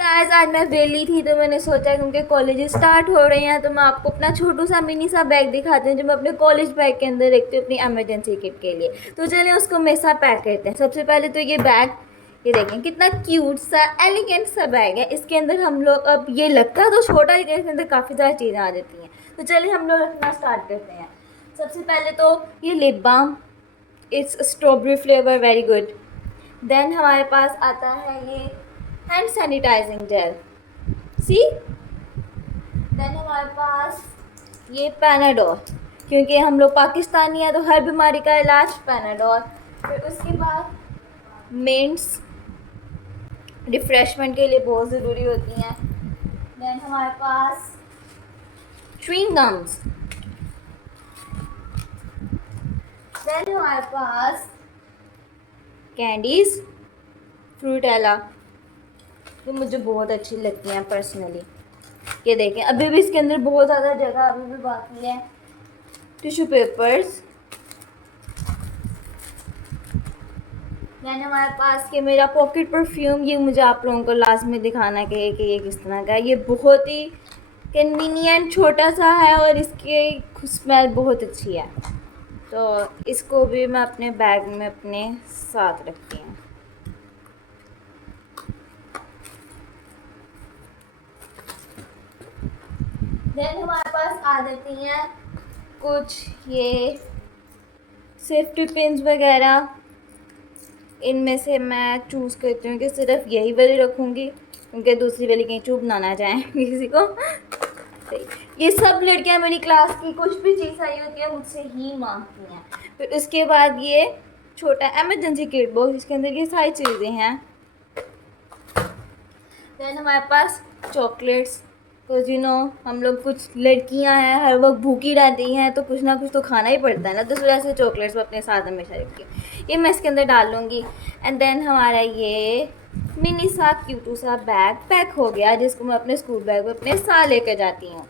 Guys आज मैं वेली थी तो मैंने सोचा क्योंकि कॉलेज स्टार्ट हो रहे हैं तो मैं आपको अपना छोटू सा मिनी सा बैग दिखाती हूँ जो मैं अपने कॉलेज बैग के अंदर रखती हूँ अपनी इमरजेंसी किट के लिए। तो चलिए उसको मेरे साथ पैक करते हैं। सबसे पहले तो ये बैग, ये देखें कितना क्यूट सा एलिगेंट सा बैग है। इसके अंदर हम लोग, अब ये लगता है तो छोटा लेकिन इसके अंदर काफ़ी ज़्यादा चीज़ें आ जाती हैं। तो चलिए हम लोग रखना स्टार्ट करते हैं। सबसे पहले तो ये lip balm, it's strawberry flavour, very good. Then हमारे पास आता है ये hand sanitising gel, see. Then हमारे पास ये पैनाडोल, क्योंकि हम लोग पाकिस्तानी हैं तो हर बीमारी का इलाज पैनाडोल। फिर उसके बाद मिंट्स रिफ्रेशमेंट के लिए बहुत ज़रूरी होती हैं। देन हमारे पास च्युइंग गम्स। देन हमारे पास कैंडीज़, फ्रूटेला, जो मुझे बहुत अच्छी लगती हैं पर्सनली। ये देखें अभी भी इसके अंदर बहुत ज़्यादा जगह अभी भी बाकी है। Tissue papers. देन हमारे पास ये मेरा पॉकेट परफ्यूम, ये मुझे आप लोगों को लास्ट में दिखाना है कि ये किस तरह का है। ये बहुत ही कन्वीनियंट छोटा सा है और इसकी स्मेल बहुत अच्छी है, तो इसको भी मैं अपने बैग में अपने साथ रखती हूँ। देन हमारे पास आ जाती हैं कुछ ये सेफ्टी पिन्स वगैरह। इनमें से मैं चूज़ करती हूँ कि सिर्फ यही वाली रखूँगी क्योंकि दूसरी वाली कहीं चुभ ना जाए किसी को। ये सब लड़कियाँ मेरी क्लास की कुछ भी चीज़ चाहिए होती है मुझसे ही मांगती हैं। फिर उसके बाद ये छोटा एमरजेंसी किट बॉक्स, इसके अंदर ये सारी चीज़ें हैं। देन हमारे पास चॉकलेट्स, हम लोग कुछ लड़कियां हैं हर वक्त भूखी रहती हैं तो कुछ ना कुछ तो खाना ही पड़ता है ना, तो इस वजह से चॉकलेट्स मैं अपने साथ हमेशा रखती हूँ। ये मैं इसके अंदर डाल लूँगी। एंड देन हमारा ये मिनी सा क्यूटू सा बैग पैक हो गया जिसको मैं अपने स्कूल बैग में अपने साथ लेकर जाती हूँ।